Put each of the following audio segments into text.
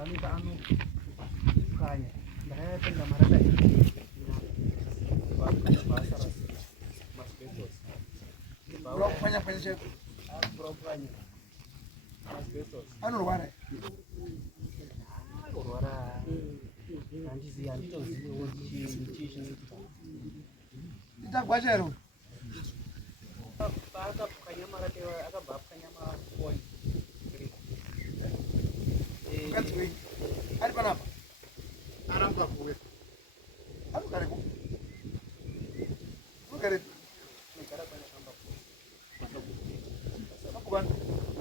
anoita anokanya ndakatenga marada basa masbestos Kurapanya cheko. kurapanya masbestos Anorwara. Anorwara handizivi handitoziviwo chii chinoitika Itagwachero. paakapukanya marada akabva apukanya mafoni Mukadzi weNgozi. Ari panapa. Aramba kuwe. Anogareko. Anogareko. negara pane kamba Akubanda.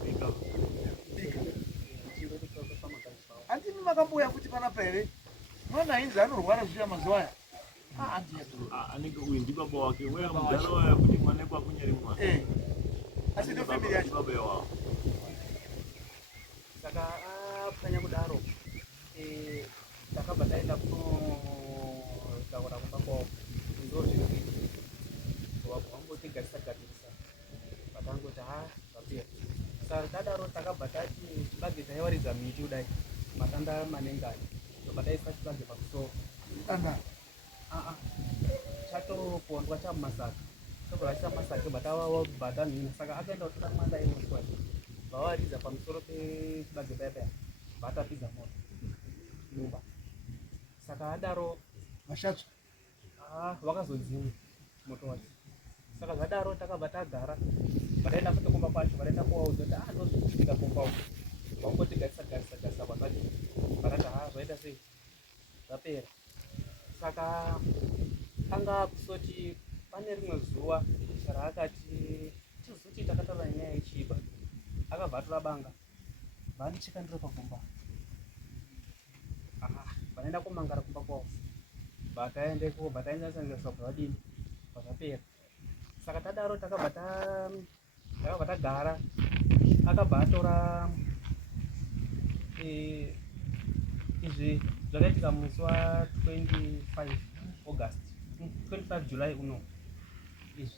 Bika. Bika. chindotitoke pamakanyi pavo Andini makamboya futi panapa here. Mwana ainzi anorwara zviya mazuva aya. Andiye. Anenge uyu ndi baba wake. Wewe mudaro waya kuti mwana kwa kunyari mwana. Asi ndo family yacho. Baba yawa. saka apukanya kudaro takabva taenda kunotaura kumba kwavo ndozvinoita wambotigarisa garisa patangoti zvapera saka tadaro takabva tati chibage taiwaridza miti kudai matanda manengani tobva taisa chibage pamusoro chatopondwa chamumasaka tobva chamumasaka tobva tatanhina saka akaenda kutoda mwanda iwoswa vawaridza pamusoro pechibage payapaya vatapidza moto mumba saka adaro Vashatsu. vakazodzimwa moto wacho saka zvadaro takabva tagara vataenda futi kumba kwacho vataenda kuvaudza kuti ndozvikuitika kumba uko vangotigarisa kwazvacho varati zvaita sei zvapera saka anga kusoti pane rimwe zuva raakati tizoti takataura nyaya yechiba akabva atora banga vandicheka ndiro pagumba vanaenda kumangara kumba kwavo vakaendeko vataendasanganiswa kwavadini kwazvapera saka tadaro takabva tagara akabva atora izvi zvakaitika musi wa25 August 25 July uno izvi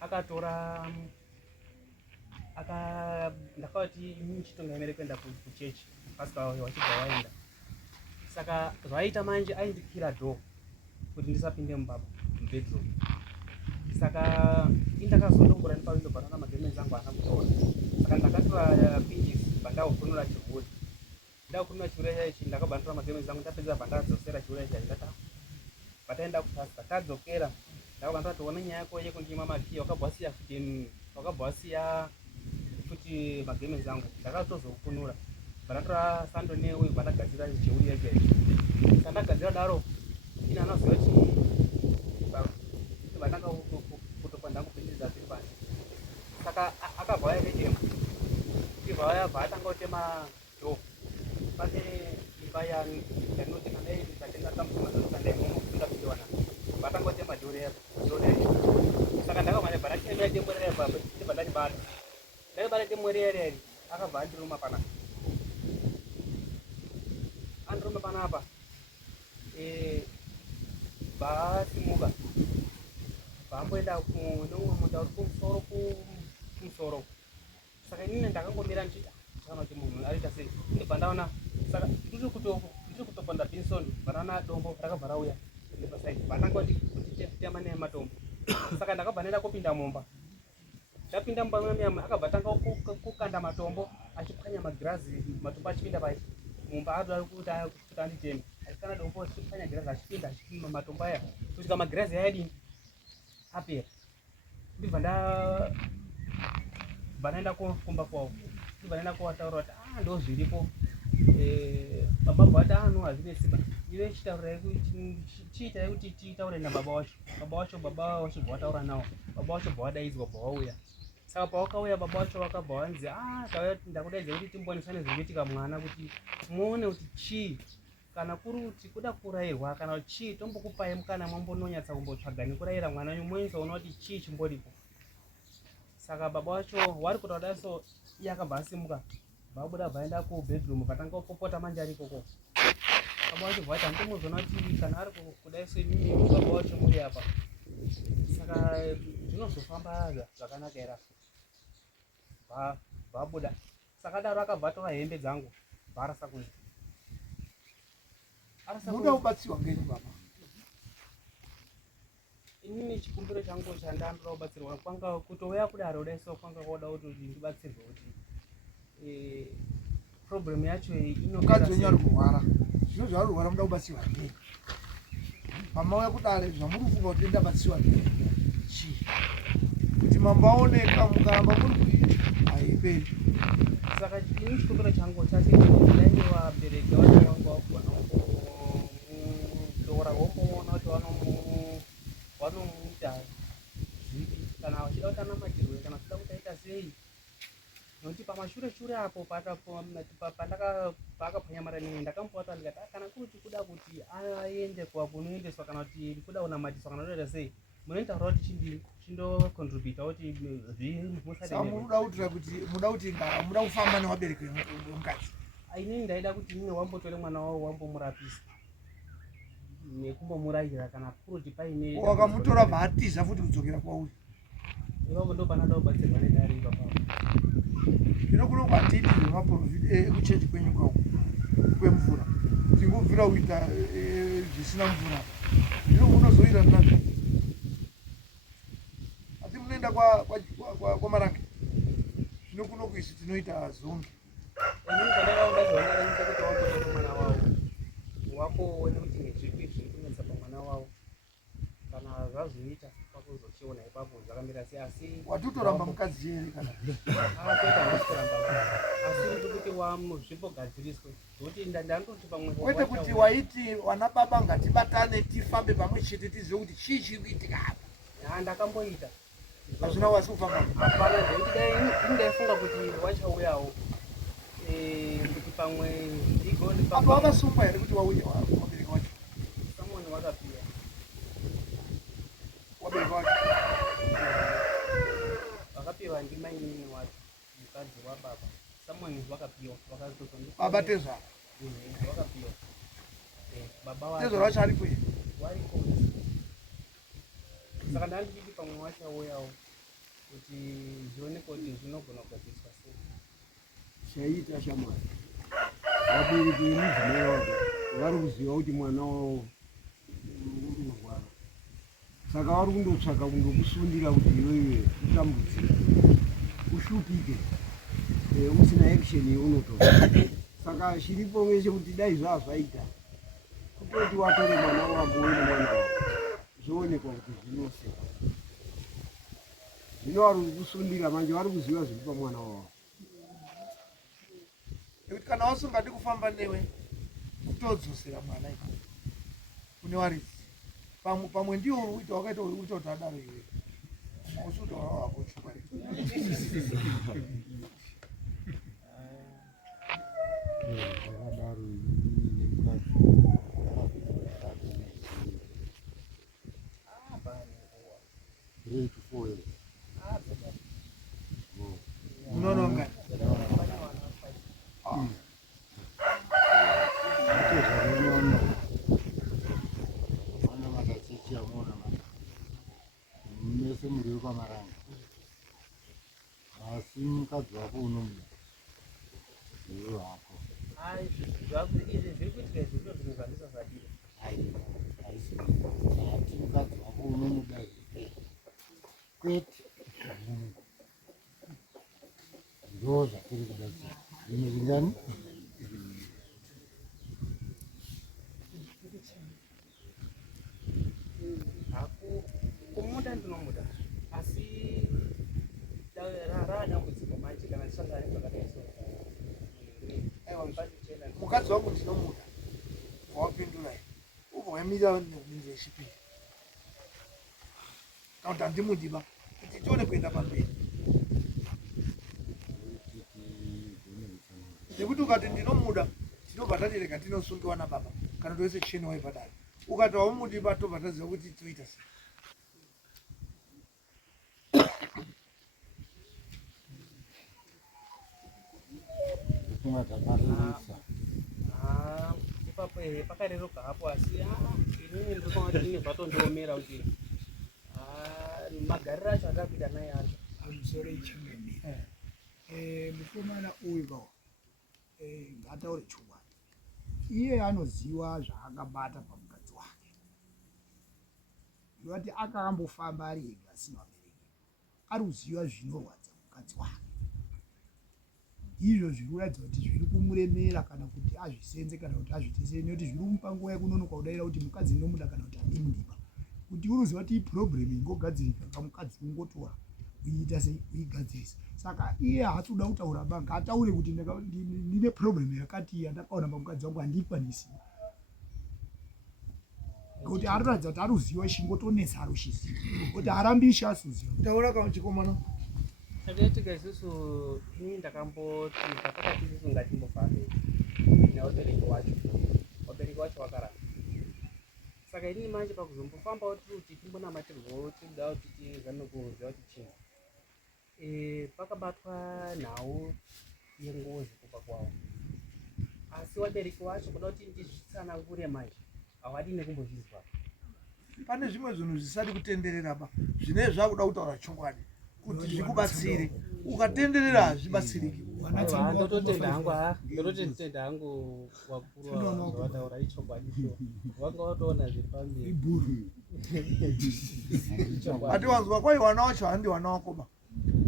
akatora ndakati chitongaemere kuenda kuchechi pasika wachibva waenda saka zvaita manje aindikira dhoo kuti ndisapinde mubaba mubedroom saka indakazodongora nepavindobva nana magemenzi angu ana kutora saka ndakatora pinjisi bhandakukunura chivuri ndakukunura chivuri chaichi ndakabva ndatora magemenzi angu ndapedza bhandadzosera chivuri chaichi ndata pataenda kupasta tadzokera ndakabva ndati one nyaya yako yekundima makiya wakabva wasiya futi magemenzi angu ndakatozokukunura bhandatora sando neuyu bhandagadzira chivuri chaichi sandagadzira daro ina anoziva kuti vananga kutopa ndangupindidza zviri pasi saka akabva yaredema ibva yabva atanga kutema dho pane imba yanoti kana ikatenga kamuaakandaimomosingapindiwana vatanga kutema dho saka ndakamhanya bva ndatemera demo rera ipapo ndibva ndaribata ndaribata demo rereri akabva andiruma panapa andiruma panapa vasimuka vamboenda kunomwe munda uri kumusoro saka inini ndakangomira ndichiti chaona kuti munhu arita sei ndibva ndaona saka ndiri kutoponda binsondo bvanaona dombo rakabva rauya ndipasaidi vananga kutitema nematombo saka ndakabva ndaenda kupinda mumba ndapinda mumba memuyamwe akabva tanga kukanda matombo achipwanya magirazi matombo achipinda pai mumba adoda kuti anditeme kana dombo achipwanya girazi achipinda matombo aya kusvika magirazi ayadini apera ndibva ndaenda kumba kwavo ndibva ndaenda kuvataura kuti ndozviripo baba vati hazvine simba ive chiitai kuti titaure nababa wacho baba wacho bva wataura nawo baba wacho bva wadaidzwa bva wauya saka pawakauya baba wacho wakabva wanzi ndakudaidza kuti timbonisane zvinoitika mwana kuti muone kuti chii kana kuri kuti kuda kurayirwa kana kuti chii tombokupai mukana mwambononyatsa kumbotsvaga nekurayira mwana mumoisaona kuti chii chimboripo saka baba wacho wari kutaura so iye akabva asimuka vabuda vaenda kubedroom vatanga kupopota manje ari ikoko baba wacho bvati handimuzoona kuti kana ari kudai senini baba wacho muri apa saka zvinozofamba zvakanaka era vabuda saka daro akabva atora hembe dzangu bharasa kunze Muda ubatsiwa ngenyu baba. Inini chikumbiro changu chandambira kubatsirwa kwanga kutouya kudare udaiso kwanga koda kuti ndibatsirwe kuti problem yacho mukadzi wenyu ari kurwara. Zvino zvaari kurwara muda kubatsiwa ngei? Pamauya kudare zvamuri kufunga kuti ndabatsiwa ngei? Chii? Kuti mambo aoneka mukaramba muri kuita haiperi. Saka ini chikumbiro changu chati dai vabereki vana vangu vakugona kutora vomboona kuti vanomuita zvipi kana vachida kuti anamatirwe kana kuda kuti aita sei. Nokuti pamashure apo paakapwanyamara nini ndakamubvata ndikati kana kuti kuda kuti aende kunoendeswa kana kuti kuda kunamatiswa kana kutoita sei munotaura kuti chindocontributa kuti muda kutira kuti muda kuti muda kufamba nevabereki vemukadzi. Inini ndaida kuti mine wambotore mwana wavo wambomurapisa nekumbomurayira kana kuti paine wakamutora bhaatiza futi kudzokera kwauri. Ipapo ndo panada kubatsirwa nedare ipapo. Zvinokuno kwatiti zvemaprofiti ekuchechi kwenyu kwemvura tingobvira kuita zvisina mvura. Zvino munozoita nani? Asi munoenda kwamarange. Zvino kuno kuisi tinoita zonge. Inini pandaka kubatsirwa kuti wambotore mwana wavo wamboone kuti nezvipi zviri kunetsa pamwana wavo kana zvazoita pakuzochiona ipapo zvakamira sei. Asi watotoramba mukadzi here kana asi kuti wamuzvimbogadziriswe nokuti ndandoti pamwe kwete kuti waiti wana baba ngatibatane tifambe pamwe chete tizive kuti chii chiri kuitika apa. Ndakamboita hazvina wasi kufamba hapana zvekuti dai ndaifunga kuti wachauyawo kuti pamwe ndigone apa wakasungwa here kuti wauya wabereki wacho. Samoni wakapiwa wabereki wacho wakapiwa ndimainini wacho mukadzi wababa. Samoni wakapiwa baba tezvara wakapiwa baba tezvara wacho aripo here wariko. Saka ndandichiti pamwe wachauyawo kuti zvionekwe kuti zvinogona kugadziriswa sei. Chaita shamwari vabereki vemudzimai wavo vari kuziva kuti mwana wavo unorwara, saka vari kundotsvaka kundokusundira kuti iwewe utambudzike ushupike usina action yaunotora. Saka chiripo ngechekuti dai zvazvaita kutoti watore mwana wako wene mwana wavo zvoonekwa kuti zvinose. Zvino vari kukusundira manje vari kuziva zviri pamwana wavo. Nekuti kana wasungadi kufamba newe kutodzosera mwana ipapo kune waridzi pamwe ndiwo uita wakaita uita kuti adaro iwe usutaura wako chukwa unononga mese muri wepamaranga asi mukadzi wako unomuda iwe wako. Izvi zviri kuitika izvozvo zvinhu zvandisazvadira. Ati mukadzi wako unomuda kwete ndo zvatiri kudatsira zvimwe zvingani. Kumuda ndinomuda asi radambudziko manje kana tisangane zvakadaiso. mukadzi wangu ndinomuda wawapindura ubva wamira nekumindira chipiri kana kuti handimudiba kuti tione kuenda pamberi. Nekuti ukati ndinomuda tinobva tatireka tinosungiwa nababa kana toise cheni waipadare. Ukati haumudiba tobva taziva kuti toita sei. Ipapo pakareruka hapo asi inini ndinoona kuti inge zvatondiomera kuti magariro acho akakuita naye acho amusoro ichangani mukomana uyu ngataure chungwa iye anoziva zvaakabata pamukadzi wake. Ndoti akambofamba ari ega asina vabereki, ari kuziva zvinorwadza mukadzi wake. Izvo zviri kuratidza kuti zviri kumuremera kana kuti azvisenze kana kuti azvitesere, nekuti zviri kumupa nguva yekunonoka kudaira kuti mukadzi ndinomuda kana kuti handimudiba. Kuti unoziva kuti iproblemu ingogadzirika kamukadzi ungotora uiita sei uigadzirisa. Saka iye haasi kuda kutaura banga, ataure kuti ndine problemu yakati yandakaona pamukadzi wangu handikwanisi. Kuti arikuratidza kuti aruziva chingotonesa aruchiziva kuti harambishi asuziva. Taura kamuchikomana. Takaitika isusu ini ndakamboti pakati isusu ngatimbofambe nawabereki wacho. Wabereki wacho wakaramba. Saka ini manje pakuzombofamba kuti timbonamatirwawo tinoda kuti tizame kuziva kuti chii. Pakabatwa nhau yengozi kubva kwawo. Asi wabereki wacho kuda kuti ndizvitsanangure manje havadi nekumbozvizwa. Pane zvimwe zvinhu zvisati kutenderera ba. Zvine zvakuda kutaura chokwadi. Kuti zvikubatsire. Ukatenderera hazvibatsiriki. Ndototenda hangu wakuru wataura ichokwadi sho. Wanga watoona zviri pamberi. Ati wanzwa kwai wana wacho handi wana wako ba.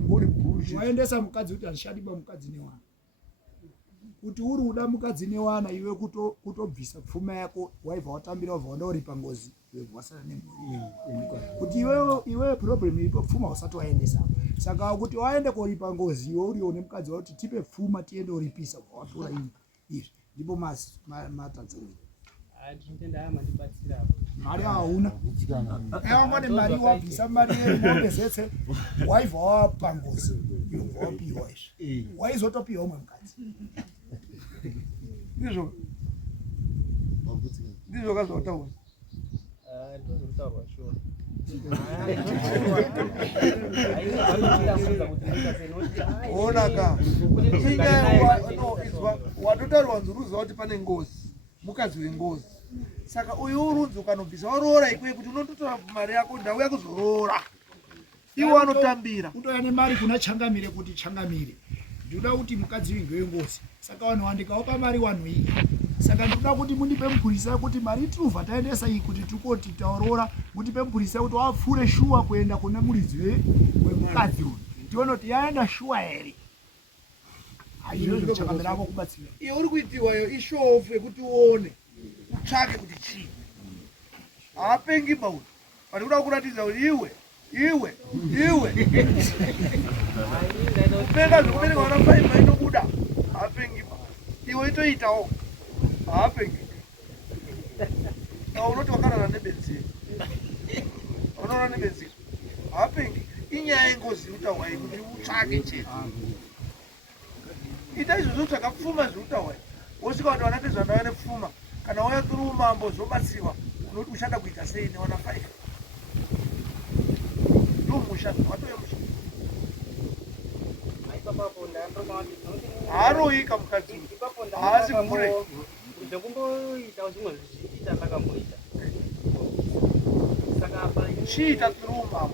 Ngori bullshit. Waendesa mukadzi kuti ashandi ba mukadzi newana. Kuti uri kuda mukadzi newana iwe kutobvisa pfuma yako waibva watambira wabva uri pangozi wasara nemhuri. Kuti iwe problem iripo pfuma usati waendesa. Saka kuti waende koripa ngozi iwe uriwo nemukadzi wako kuti tipe pfuma tiende uripisa watora izvi ndipo matadziro. Ndinotenda hama ndibatsira. Mari hauna. Wangone mari wabvisa mari yemombe zetse waibva wapangozi wapiwa izvi. Waizotopiwa umwe mukadzi. Ndizvo kazotaura. Ndozvotaurwa sure. Onaka. Watotaurwa nzuruza kuti pane ngozi. Mukadzi weNgozi. Saka uyu urunzi ukanobvisa waroora ikweyo kuti unondotora mari yako ndau yakuzoroora. Iwo anotambira. Utoya nemari kuna Changamire kuti Changamire. Ndoda kuti mukadzi weNgozi. Saka vanhu vandikaupa mari wanhu iyi. Saka ndoda kuti mundipe mupurisa kuti mari truva taendesa iyi kuti tukoti taurora mundipe mupurisa kuti wapfure shuwa kuenda kune muridzi wemukadzi uyu. Tione kuti yaenda shuwa here. Aizvo Changamire ako kubatsira. Iwe uri kuitiwayo ishofu yekuti uone. Utsvake kuti chii. Haapengi bauti. Pari kuda kuratidza kuti iwe. Upenga zvekubereka vana 5 vainobuda. Haapengi ba. Iwe itoitawo. Haapengi. Unoti wakarara nebenzini. Unoona nebenzini. Haapengi. Inyaya yengozi utaura kuti utsvake chete. Ita izvozvo zvakapfuma zveutaura. Wosvika kuti vana pezvanda vane pfuma. Kana wauya kuri umambo zobatsiwa unoti ushanda kuita sei newana 5. Mumusha watoya musha. Haroika mukadzi. Haasi kumure. Ndokumboita zvimwe zvichiita ndakamboita. Saka apa chiita turuma.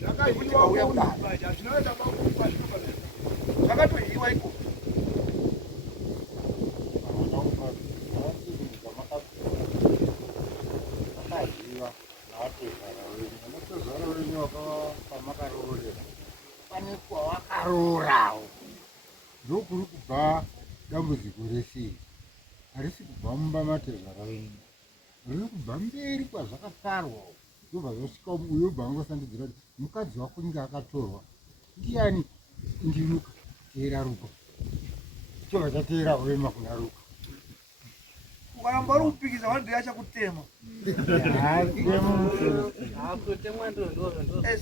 Zvakaiwa uya kudai. Zvinoita makupa zvinofana. Zvakatohiwa iko. Pane kwaWaakaroora ndokuri kubva dambudziko resei. Harisi kubva mumba matezvara wenyu, riri kubva mberi kwazvakatarwa. Ndobva zvasvika uyo bva angosandidzira kuti mukadzi wako inge akatorwa. Ndiani? Ndinuka teera ruka. Chobva chateera wema kuna ruka. Ukaramba uri kupikisa wandiri achakutema.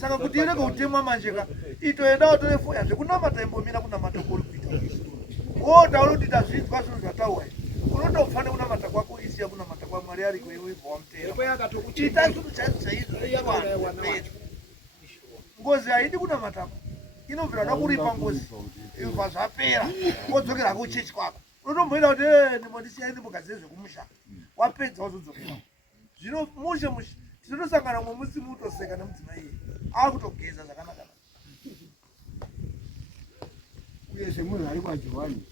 Saka kuti irege kutemwa manjeka itoenda watore foya zvekunamata imbomira kunamata kuri kuita. Wotaura kuti tazvinzwa zvinhu zvataura. Unotofana kunamata kwako isiya kunamata kwaMwari ari kwewe ibva wamutera. Ita zvinhu chaizvo ngozi haidi kunamata. Inobvira nakuripa ngozi. Ibva zvapera. Wodzokera kuchechi kwako. Unotomboita kuti ndimondisiyai ndimbogadze zvekumusha. Wapedza wazodzokera. Zvino mushe tinotosangana mumwe musi mutoseka nemudzimai iye. Akutogeza zvakanaka. Uye semunhu ari kwaJohani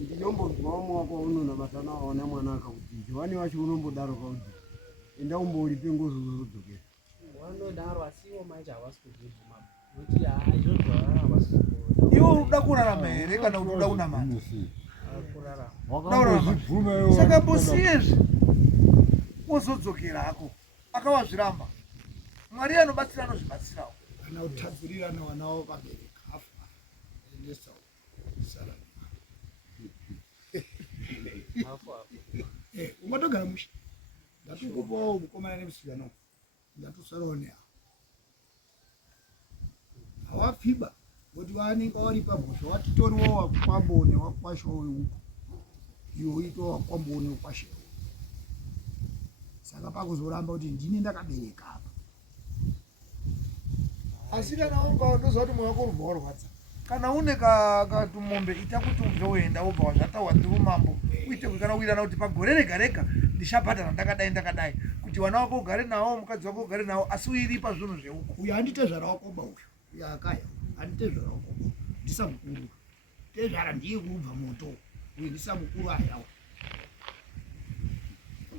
ndiyombozwawo mwako unona matana aona mwana akaudhinja wani wacho unombodaro kaudhinja enda umboripe ngozi uzodzokera vanodaro asiwo manje havasi kuzvibvuma nokuti izvozvo havasi iwe uda kurarama here kana kuti uda kunamata kurarama saka mbosiyezve wozodzokerako akawazviramba mwari anobatsira anozvibatsirawo kana utadzirirana wana wavo vabereka afa endesa sara ungatogara musha ndatukupawo mukomana nemusikana ndatusarawo neavo hawapfiba kuti vanenge vari pamhosva watitoriwo wakwambone wakwasho weuko iwo uito wakwambone wakwashewo saka pakuzoramba kuti ndini ndakabereka apa asi kana ungaondoziva kuti mwoyo wako urubva warwadza kana une katumombe ita kuti ubve uenda wobva wazvatawa ndurumambo uite kuti kana uirana kuti pagore rega rega ndichabhadhara ndakadai kuti wana wako ugare nawo mukadzi wako ugare nawo asi uiripa zvinhu zveuko uyo handitezvara wakoba uyo akaya handitezvara wakoba ndisa mukuru tezvara ndiye kurubva moto uyo ndisa mukuru ayawo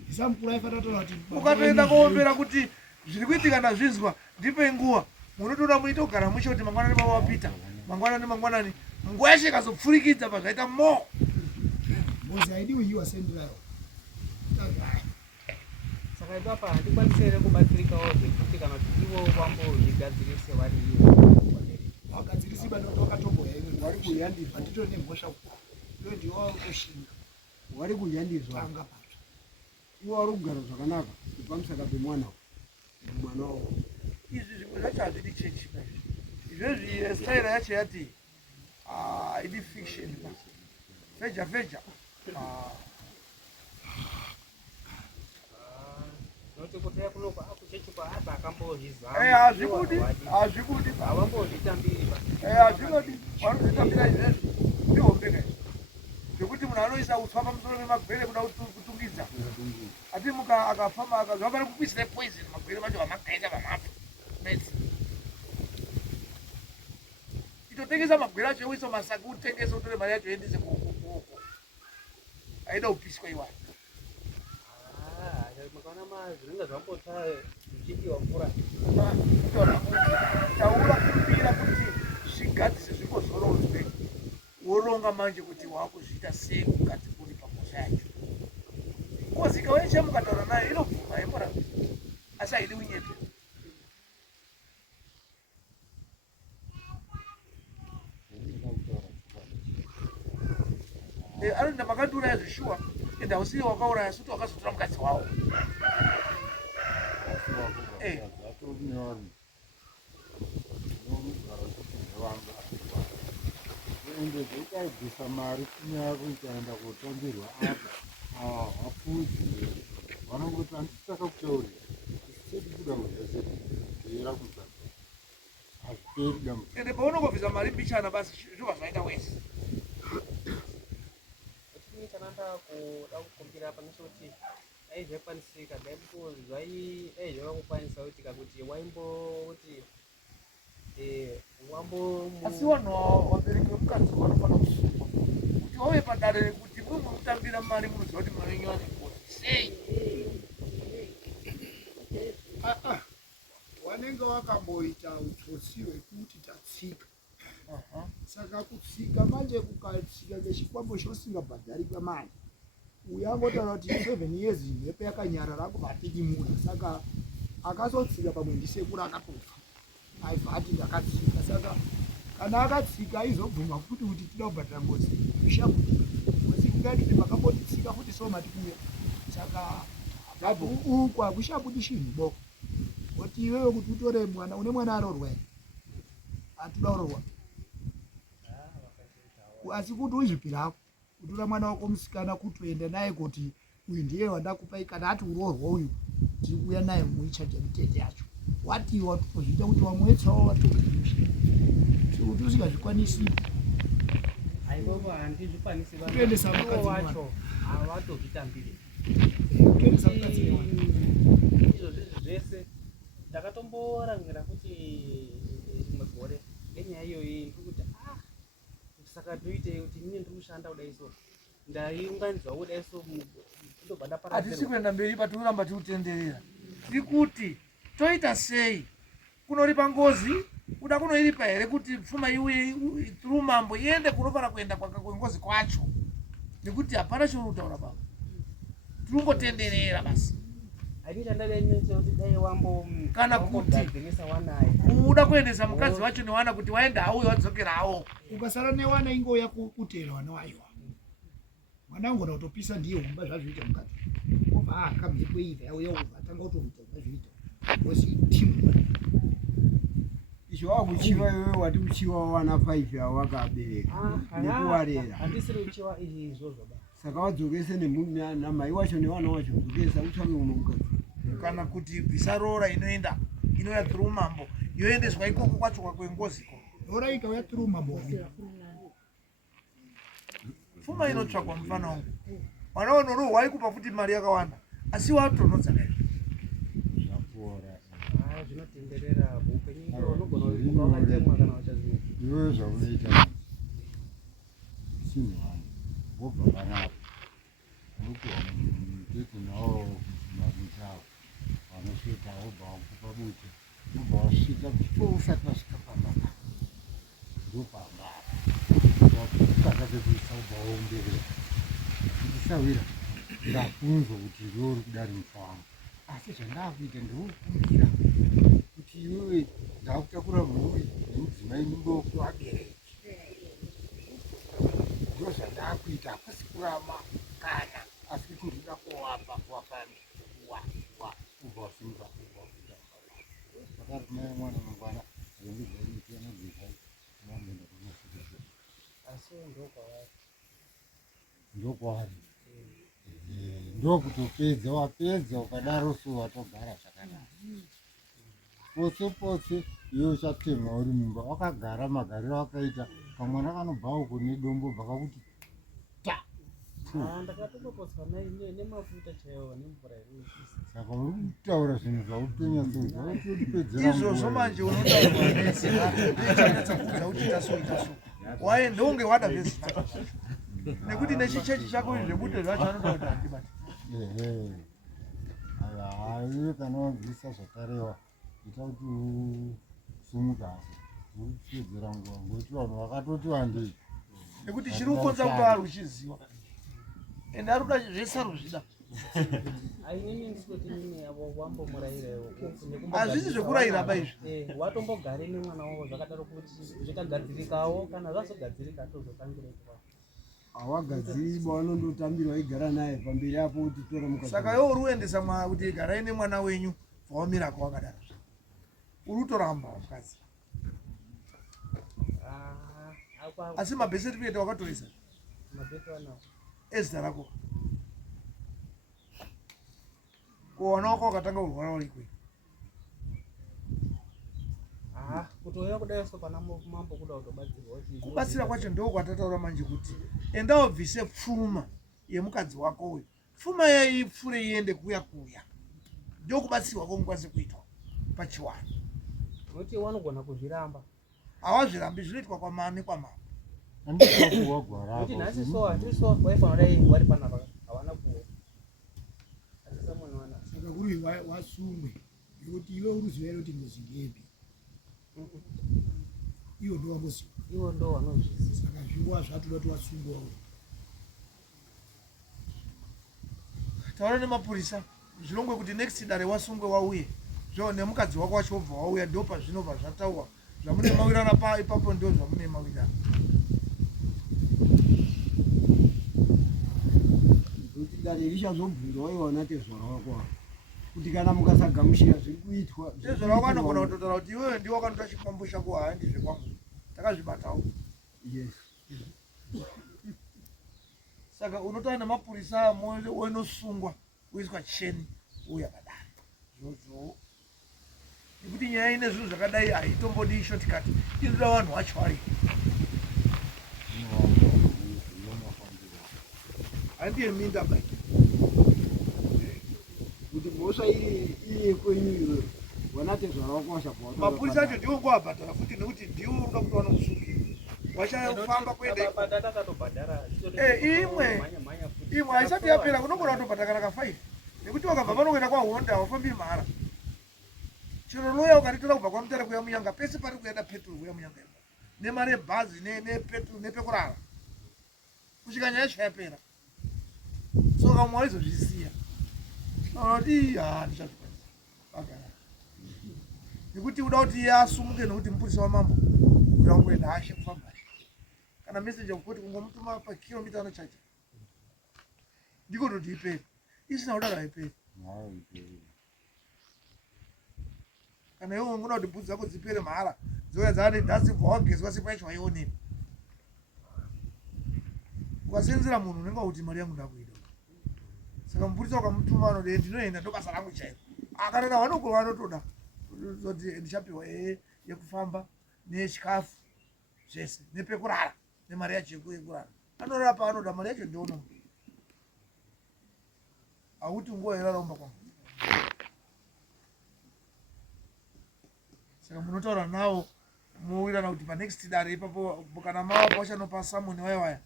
ndisa mukuru aifanira kutaura kuti ukatoenda kuombera kuti zviri kuitika nazvinzwa ndipe nguva munotoda muite kugara mushe kuti mangwanani vavo vapita mangwanani nguva yeshe ikazopfurikidza pazvaita mo mbozi haidi uyiwa sendirayo saka ipapa handikwanisi here kubatsirikawo zvekuti kana kuti ivo vambozvigadzirise vari ivo wagadzirisi banoto wakatomboya vari kuyandizwa handito nemhosva iyo ndiwo kushinga wari kuyandizwa tanga patsva iwe wari kugara zvakanaka pamusaka pemwana wavo izvi zvimwe zvacho hazvidi chechi izvezvi staira yacho yati idi fiction feja nokuti kutoya kunoko akuchechi kwaabva akambozvizama hazvikudi havambozvitambiri hazvinodi vanozvitambira izvezvi ndihombeka zvekuti munhu anoisa uswa pamusoro memagwere kuda kutungidza ati muka akafamba akazva pari kupisire poison magwere macho vamakaita vamafa mesi itotengesa magwere acho yoisa masaki utengese utore mari yacho endise kuoko aida kupiswa iwani makaona zvinenge zvambota zvichidiwa mvura taura kumbira kuti zvigadzise zvikozorodzwe woronga manje kuti waakuzviita sei mukadzi uri pamhosva yacho ngozi ikauya mukataura nayo inobvuma yemura asi haidi unyepe anoenda makadura yazvishuwa ende hausiye wakauraya suti wakazotora mukadzi wavo ende zvikaibvisa mari kunyako ikaenda kutambirwa apa hapudzi vanongoti handisaka kutaurira isiseti kuda kuzvaseera kudza hazviperi dambudziko ende paunongobvisa mari mbichana basi zvobva zvaita wese chananda kuda kukumbira panesoti aizvaikwanisika daizvakakukwanisa kuitika kuti waimboti asi vanhu vabereki vemukadzi vanofana kusungwa kuti vave padare rekuti mwe munotambira mari munoziva kuti mari yenyu vanengozi sei wanenge wakamboita utsotsi hwekuti tatsika saka kutsika manje kukatsika ngechikwambo chosingabhadharika manje uyo angotaura kuti 7 years mhepo yakanyarara akubapidimura saka akazotsika pamwe ndisekuru akatofa aibva ati ndakatsika saka kana akatsika aizobvuma kuti tida kubhadhara ngozi ushakuti ngozi kungatiti makambotitsika futi so matikuya saka uku hakushabudi chinhu boko kuti iwewe kuti utore mwana une mwana arorwa here atoda urorwa asi kuti uzvipirako kutora mwana wako musikana kutoenda naye kuti uyu ndiye wandakupai kana ati urorwa uyu tiri kuuya naye muichaja mitete yacho watiwa tozviita kuti wamwetsawo watokumusha sekuti usingazvikwanisi handizvikwanisi kuendesa mukadzi wacho havatozvitambiri kuendesa mukadzi wacho izvozvi zvese ndakatomborangira kuti rimwe gore ngenyaya iyoyi ndikuti saka ndoitei kuti inini ndiri kushanda kudai so ndaiunganidzwa kuda so ndobva ndapara hatisi kuenda mberi patinoramba tiutenderera tiri kuti toita sei kunoripa ngozi kuda kunoiripa here kuti pfuma iwe through mambo iende kunofana kuenda kwengozi kwacho nekuti hapana chiurikutaura baba tiringotenderera basi kana kuti uda kuendesa mukadzi wacho newana kuti waenda auya wadzokerawo ukasara newana ingoya kutera wana wayo mwana angona kutopisa ndiye humba zvazviita mukadzi obva akamhepo iva yauya ubva atanga kutomuta zvazviita kosi timu izvo wakuchiva iwe wati uchiva wana 5 avo vakabereka nekuwarera handisiri uchiva izvi izvozvo ba saka wadzokese namai wacho newana wacho dzokesa utsvake uno mukadzi kana kuti bvisa roora inoya through mambo yoendeswa ikoko kwacho kwakwengoziko roora ikauya through mambo pfuma inotsvakwa mufana wangu mwana wanoro waikupa futi mari yakawanda asi watonodza naizvo zvapora zvinotenderera upenyu unogona ukawatemwa kana wachaziva iwe zvaunoita chinhu vanhu vobva vanapa nokuteti nawo mabuta avo vanosvika vobva vakupa buta vobva vasvika usati vasvika pambapa ndopambapa ukada kwekuisa ubva waumberera ndisawira ndakunzwa kuti iwe uri kudari mufangu asi zvandakuita ndoukumbira kuti iwewe ndakutakura mhuri nemudzimai mudoko wabereki ndo zvandakuita hapasi kurama kana asi kuti ndida kuvapa wakanwa ubva wasimuka ubva kuita vakati mai mwana mangwana rengezaitianadziai mamenda kunosvika asi ndokwavari ndokwavari ndokutopedza wapedza ukadaro so watogara zvakanaka potse potse iwe uchatemwa uri mumba wakagara magariro wakaita kamwana kanobva uko nedombo bva kakuti ta ndakatokokotswa nemafuta chaiwo nemvura inoipisa saka uri kutaura zvinhu zvautonyatsozvautopedzera izvozvo manje unotaurwa nezina nechanetsa kudza uchiita so ita so waye ndonge wada vezina nekuti nechichechi chako zvebuto zvacho anoda kuti handibati iwe kana wabvisa zvakarewa ita kuti usumuka uri kupedzera nguva ngokuti vanhu vakatoti wandei nekuti chiri kukonza kuti ari uchiziva ende ari kuda zvese ari kuzvida ainini ndisoti mine avo wambomurayirawo hazvisi zvekurayira ba izvi watombogare nemwana wavo zvakadaro kuti zvikagadzirikawo kana zvazogadzirika tozotangira ipapo hawagadziri bawanondotambirwa igara naye pamberi apo kuti tora mukadzi saka iwe uri kuendesa kuti garai nemwana wenyu vawamirako wakadaro uri kutoramba mukadzi asi mabheseti kuita wakatoisa mabheti wanawo ezita rako kuona wako wakatanga kurwara uri kwei kuti uya kudaiso pana mambo kuda kutobatsirwa kuti kubatsira kwacho ndo kwatataura manje kuti enda ubvise pfuma yemukadzi wako uyu pfuma yayo ipfure iende kuya ndo kubatsirwa kwomukwanise kuitwa pachiwana kuti wanogona kuzviramba hawazvirambi zvinoitwa kwamani kwamama kuti nhasi so hatiso waifana dai wari panapa hawana kuwe atisamonwana saka kuri wasungwe nekuti iwe uruziva kuti muzingepi iwo ndo wamboziva iwo ndo wanozviziva saka zvinguva zvatoda kuti wasungwa taura nemapurisa zvirongwe kuti next dare wasungwe wauye zvo nemukadzi wako wacho wobva wauya ndo pazvinobva zvataurwa zvamune mawirana pa ipapo ndo zvamune mawirana kuti dare richazobvunzwa iwana tezvara wako kuti kana mukasagamushira zviri kuitwa tezvara wako anogona kutotaura kuti iwewe ndiwo wakanoita chikwambo chako handi zvekwangu takazvibatawo yes saka unotaura nemapurisa wenosungwa uiswa cheni uya padare zvozvo nekuti nyaya ine zvinhu zvakadai haitombodi shortcut inoda vanhu vacho vari handiye minda bai kuti mhosva iri kwenyu iwe wana tezvara wako washabva mapurisa acho ndiwo ngoabhadhara futi nekuti ndiwo unoda kuti vanokusungira wachafamba kuenda takatobhadhara imwe imwe haisati yapera kunongona kutobhata kana ka5 nekuti wakabva panokuenda kwaHonda hawafambi mahara. Chero loya ukatitora kubva kwaMutare kuya Munyanga pese pari kuenda petrol kuya Munyanga nemari yebhazi nepetrol nepekurara kusvika nyaya yacho yapera. So kamwe waizozvisiya noti handizvazvikwanisa bagara nekuti uda kuti asumuke nekuti mupurisa wamambo uda kungoenda hashe kufamba kana meseji yekuti kungomutuma pakilomita anochacha ndiko toti ipere isina kudaro haiperi. Kana iwe ungoda kuti bvudzi dzako dzipere mahara dzouya dzane nhasi bvawagezwa sipa yacho waionei ukasenzera munhu unenge kuti mari yangu ndakuida. Saka mupurisa ukamutuma anoti ndinoenda ndobasa rangu chaiko akarara vanoko vanotoda kuti ndichapiwa yekufamba nechikafu zvese nepekurara nemari yacho yekurara anorara paanoda mari yacho ndiona hauti nguva yeraromba kwangu. Saka munotaura nawo mowirirana kuti panext dare ipapo kana mava pawachanopa samoni waya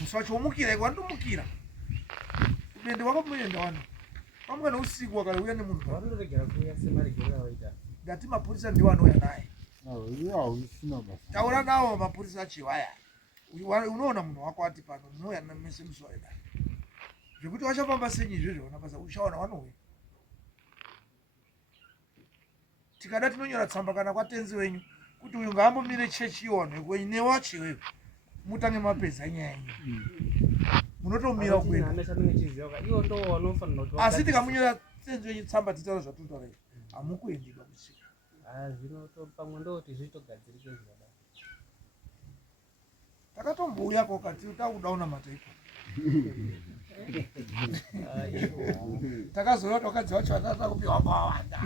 musi wacho womukira iko wandomukira ubende wakamuenda wano pamuka neusiku wakauya nemunhu Vanoregera kuuya semaregero avaita. ngati mapurisa ndiwo anouya naye taura nawo mapurisa achiwaya unoona munhu wako ati pano munouya namese musi waida zvekuti wachafamba senyi izvozvo ona basa uchaona wanouya. Tikada tinonyora tsamba kana kwatenzi wenyu kuti uyu ngaambomire chechi iwano newacho iwewe mutange mapedza nyaya yenyu munotomira kuenda. Asi tikamunyora tenzi wenyu tsamba titaura zvatinotaura izvi hamukuendiba kusvika. Zvino pamwe ndoti zvitogadzirike zvakadaro. Takatombouya kokati takudauna mataipo takazouya wakadzi wacho atata kupiwa kwawanda.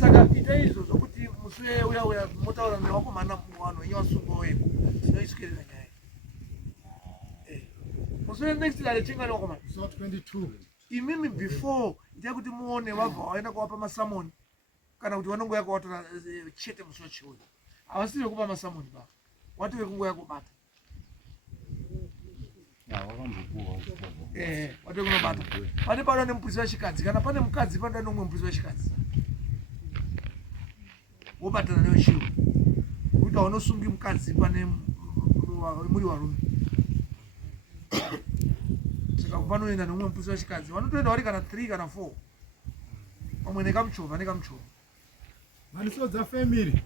Saka itai izvozvo kuti musi uya motaura newakomana wano wenyu wasungo wenyu tinoiswirira nyaya. Musi next dare chingani wakomana 22 imimi before itai kuti muone wabva waenda kuwapa masamoni kana kuti wanongoya kuwatora chete musi wachiuya havasiri vekupa masamoni pa wati wekungoya kubata wati wekunobata pane panoda nemupurisi wechikadzi kana pane mukadzi panoda nomwe mupurisi wechikadzi wobatana newechiwo kuti haunosungi mukadzi pane muri varume. Saka panoenda nomwe mupurisi wechikadzi vanotoenda vari kana 3 kana 4 pamwe nekamuchovha. Manisodza family